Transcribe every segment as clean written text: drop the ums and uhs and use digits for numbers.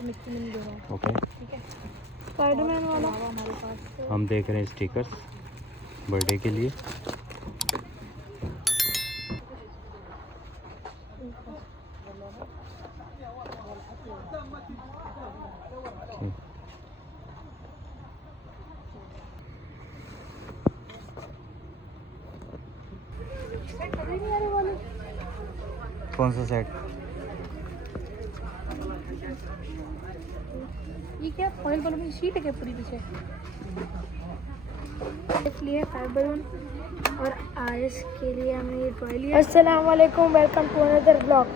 Okay, Spiderman वाला हमारे पास। हम देख रहे हैं स्टिकर्स बर्थडे के लिए। कौन सा सेट? ये क्या फॉइल बलून की शीट है क्या पूरी पीछे? इसलिए फायर बलून और आयस के लिए हमने ये टॉय लिया। अस्सलाम वालेकुम, वेलकम टू अनदर ब्लॉग।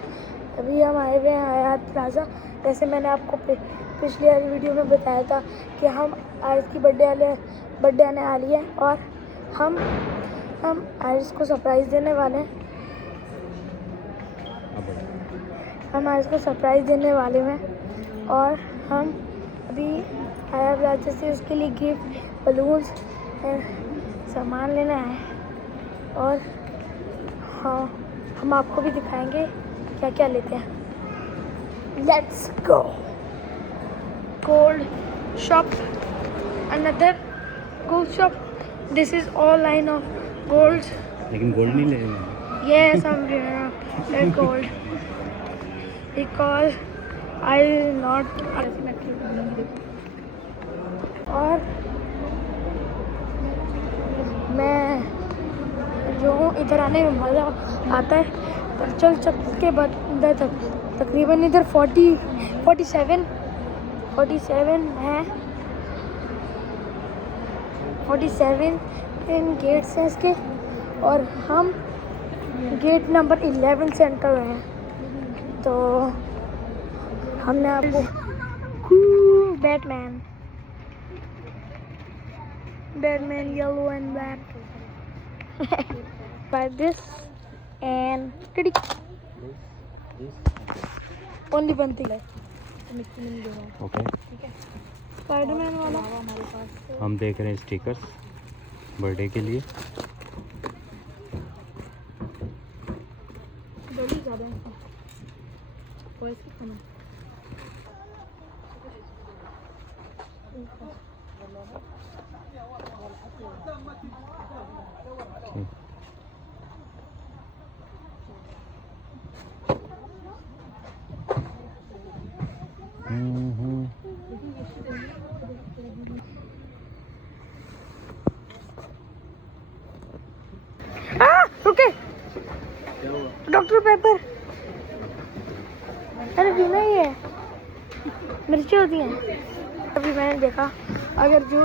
अभी हम आए हुए हैं हयात प्लाजा। जैसे मैंने आपको पिछली वाली वीडियो में बताया था कि हम आयस की बर्थडे आने वाली है और हम आयस को सरप्राइज़ देने वाले हैं। हम आयस को सरप्राइज़ देने वाले हैं और हम अभी हयात प्लाजा से उसके लिए गिफ्ट, बलून्स, सामान लेना है और हाँ, हम आपको भी दिखाएंगे क्या क्या लेते हैं। Let's go. Gold shop, another gold shop. This is all line of gold. लेकिन गोल्ड नहीं ले रहे हैं। Yes, I'm doing gold because I'll not। और मैं जो हूँ इधर आने में मज़ा आता है, पर चल के बाद इधर तकरीबन इधर 47 है। 47 इन गेट्स हैं इसके और हम गेट नंबर 11 से एंटर हुए हैं। तो हमने आपको Batman yellow and black by this and only one thing. Okay, Spiderman वाला हमारे पास। हम देख रहे हैं स्टिकर्स बर्थडे के लिए। रुके, डॉक्टर पेपर। अरे पीना ही है, मिर्ची होती हैं। अभी मैंने देखा अगर जो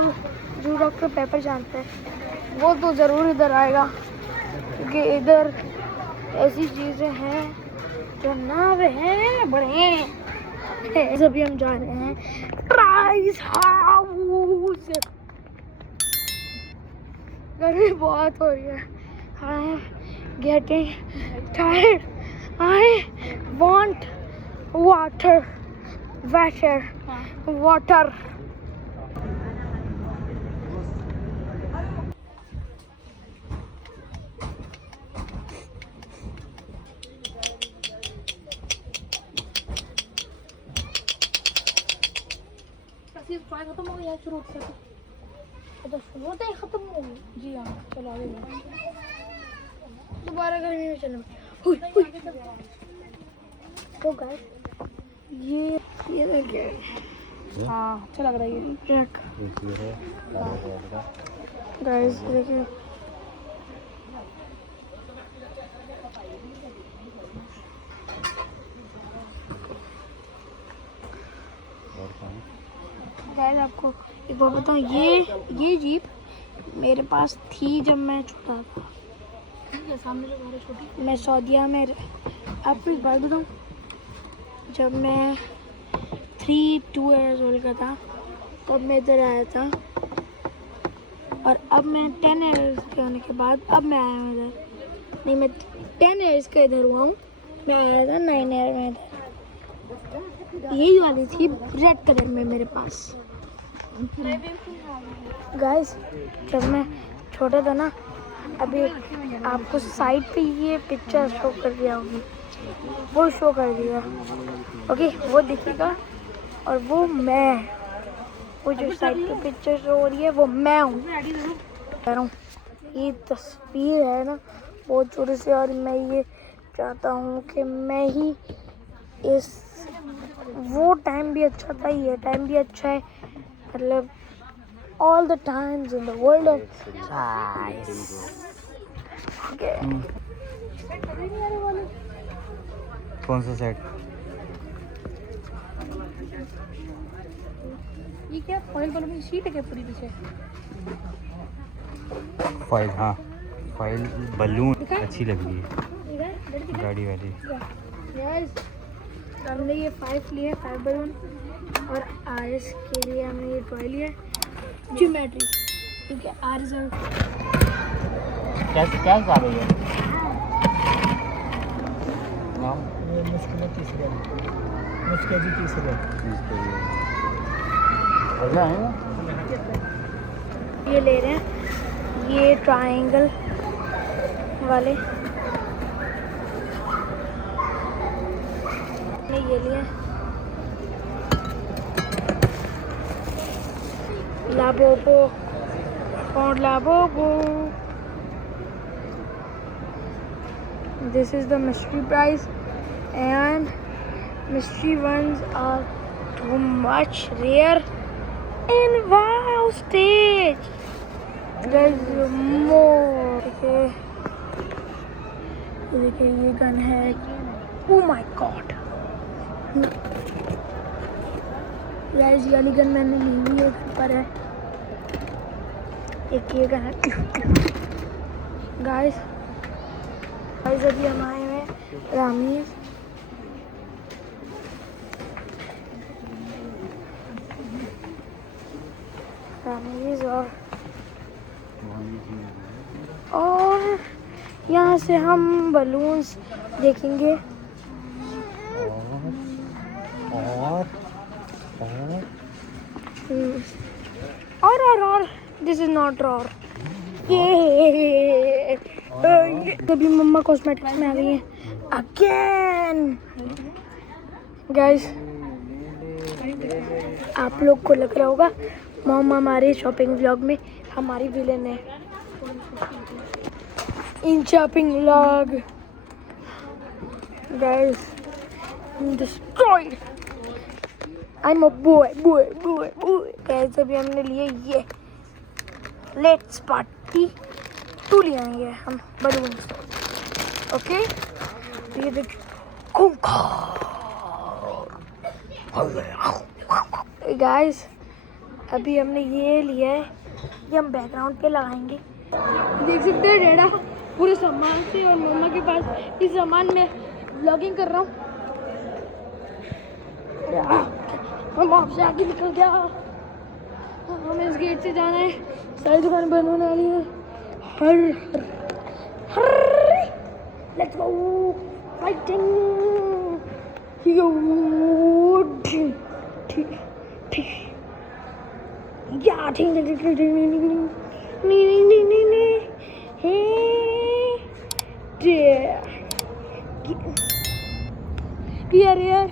डॉक्टर पेपर जानता है वो तो ज़रूर इधर आएगा, क्योंकि इधर ऐसी चीज़ें हैं जो नाम हैं बड़े। अभी हम जा रहे हैं प्राइस हाउस। गर्मी बहुत हो रही है। I am getting tired. I want water. खत्म हो गया शुरू से तो शुरू ही खत्म हो गई। जी हाँ, चलो आगे दोबारा गर्मी में चलो। तो गाइस ये देखिए, हाँ अच्छा लग रहा है ये ट्रैक। गाइस देखिए, आपको एक बात बताऊँ, ये जीप मेरे पास थी जब मैं छोटा था। मैं सऊदीया में, आपको एक बात बताऊँ, जब मैं 2 ईयर्स ओल्ड का था तब मैं इधर आया था और अब मैं 10 ईयर्स के होने के बाद अब मैं आया हूँ इधर। नहीं, मैं 10 ईयर्स का इधर हुआ हूँ, मैं आया था 9 ईयर में इधर। यही वाली थी रेड कलर में मेरे पास। गाइस जब मैं छोटा था ना, अभी आपको साइड पे ये पिक्चर शो कर दिया होगी, वो शो कर दिया। ओके, वो देखिएगा और वो मैं, वो जो साइड पे पिक्चर शो हो रही है वो मैं हूँ। कह रहा हूँ ये तस्वीर है ना बहुत छोटे से, और मैं ये चाहता हूँ कि मैं ही इस, वो टाइम भी अच्छा था, ये टाइम भी अच्छा है, मतलब all the times in the world of size. Okay. कौन सा सेट? ये क्या फॉइल वालों की शीट है क्या पूरी पीछे? फाइल, हाँ फाइल बलून अच्छी लग रही है गाड़ी वाली। यस, हमने ये 5 लिए, 5 बलून, और आरएस के लिए हमने ये टॉय लिया ज्योमेट्री। ठीक है, आरएस क्या जा रही है? मुश्किल तीसरे, मुश्किल जी तीसरे। ये ले रहे हैं, ये ट्रायंगल वाले ने ये लिए लाबोबो और लाबोबो। This is the mystery prize, and mystery ones are too much rare. And wow, stage! There's more. देखिए ये गन है। Oh my God! गाइस ये वाली गन मैंने ली हुई है, घर पर है। एक ये गन है। गाइस अभी हम आए हुए हैं रामीज। और यहाँ से हम बलून्स देखेंगे। और दिस इज नॉट रॉर। ये अभी मम्मा कॉस्मेटिक्स में आ गई हैं अगेन। गाइस आप लोग को लग रहा होगा मम्मा हमारे शॉपिंग व्लॉग में हमारी विलेन है। इन shopping vlog guys destroyed. I am a boy boy boy boy. Guys अभी हमने लिए ये लेट्स पार्टी 2 ले आएंगे हम बलून। ओके ये देखिए गाइस अभी हमने ये लिया है, ये हम बैकग्राउंड पे लगाएंगे। देख सकते हैं डेडा पूरे सामान से, और मम्मा के पास इस सामान में व्लॉगिंग कर रहा हूँ। हम आपसे आगे निकल गया, हमें इस गेट से जाना है, सारी दुकान बंद होने वाली है। Let's go fighting. या ठीक यार